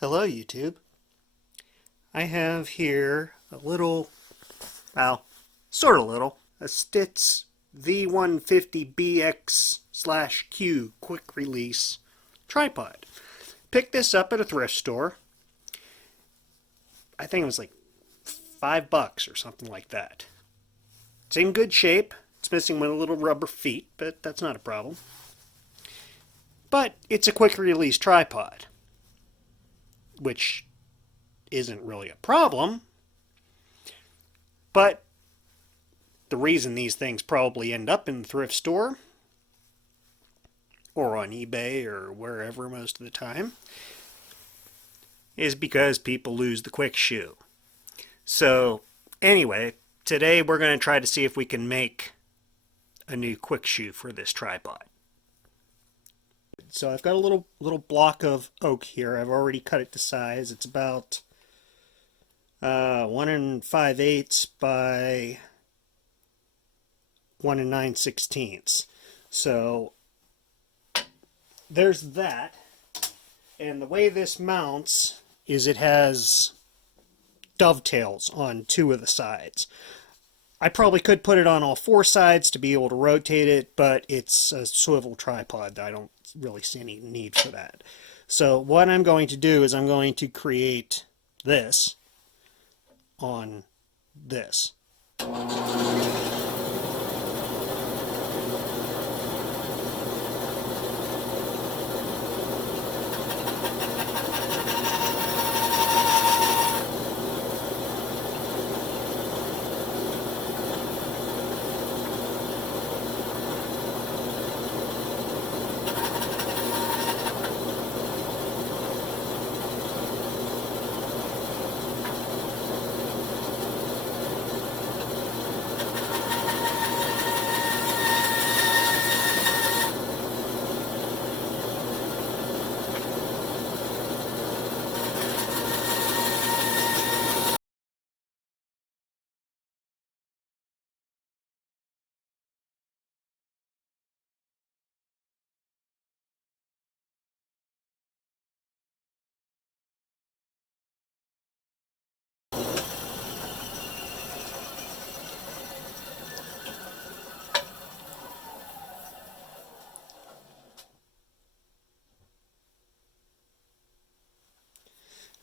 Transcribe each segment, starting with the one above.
Hello YouTube. I have here a little, well, sort of little, a Stitz V150BX slash Q quick release tripod. Picked this up at a thrift store. I think it was like $5 or something like that. It's in good shape. It's missing one little rubber feet, but that's not a problem. But it's a quick release tripod, which isn't really a problem, but the reason these things probably end up in the thrift store or on eBay or wherever most of the time is because people lose the quick shoe. So anyway, today we're going to try to see if we can make a new quick shoe for this tripod. So I've got a little block of oak here. I've already cut it to size. It's about 1 5/8 by 1 9/16. So there's that. And the way this mounts is it has dovetails on 2 of the sides. I probably could put it on all 4 sides to be able to rotate it, but it's a swivel tripod. I don't really see any need for that. So what I'm going to do is I'm going to create this on this.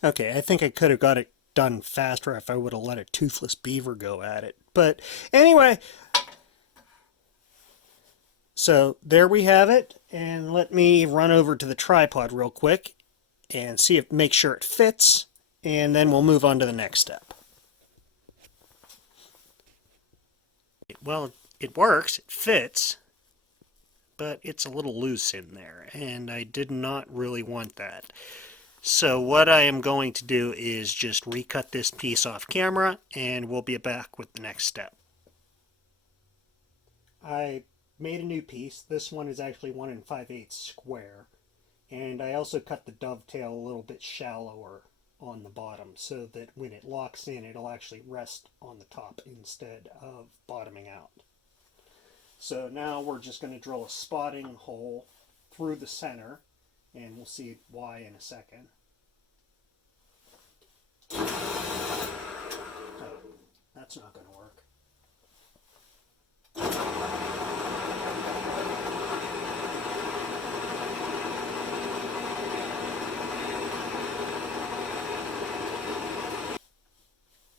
Okay, I think I could have got it done faster if I would have let a toothless beaver go at it. But anyway, so there we have it. And let me run over to the tripod real quick and see if make sure it fits. And then we'll move on to the next step. Well, it works, it fits, but it's a little loose in there. And I did not really want that. So what I am going to do is just recut this piece off camera and we'll be back with the next step. I made a new piece. This one is actually 1 5/8 square. And I also cut the dovetail a little bit shallower on the bottom so that when it locks in it'll actually rest on the top instead of bottoming out. So now we're just going to drill a spotting hole through the center and we'll see why in a second. Oh, that's not going to work.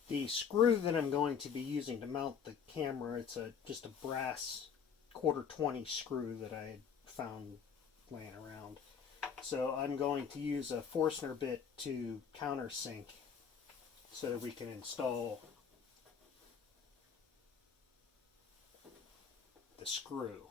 The screw that I'm going to be using to mount the camera, it's just a brass 1/4 screw that I had found laying around. So I'm going to use a Forstner bit to countersink so that we can install the screw.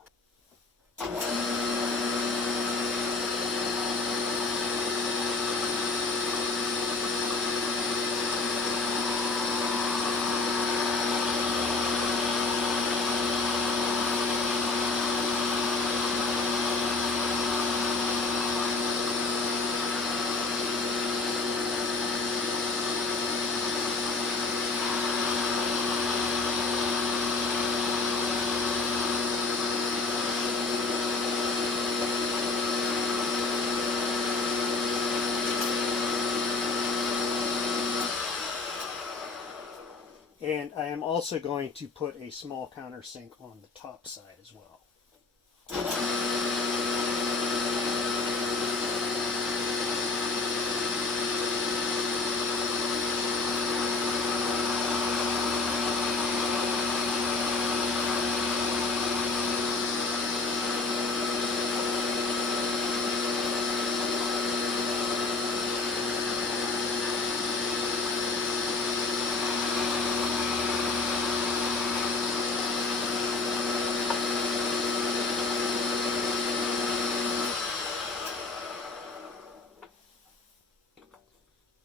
And I am also going to put a small countersink on the top side as well.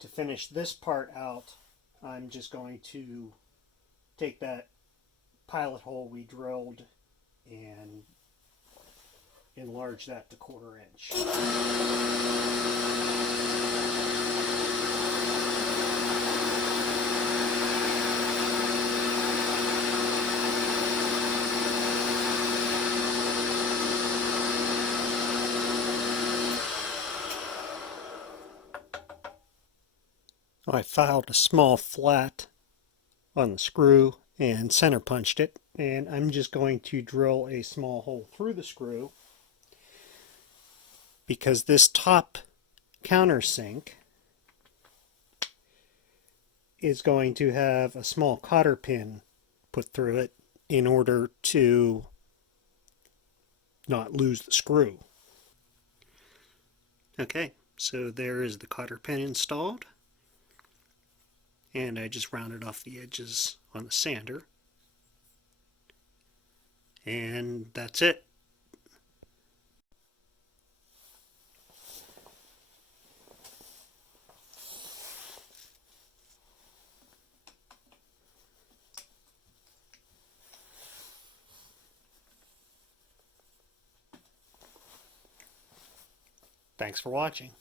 To finish this part out, I'm just going to take that pilot hole we drilled and enlarge that to 1/4 inch. I filed a small flat on the screw and center punched it, and I'm just going to drill a small hole through the screw because this top countersink is going to have a small cotter pin put through it in order to not lose the screw. Okay, so there is the cotter pin installed, and I just rounded off the edges on the sander, and that's it. Thanks for watching.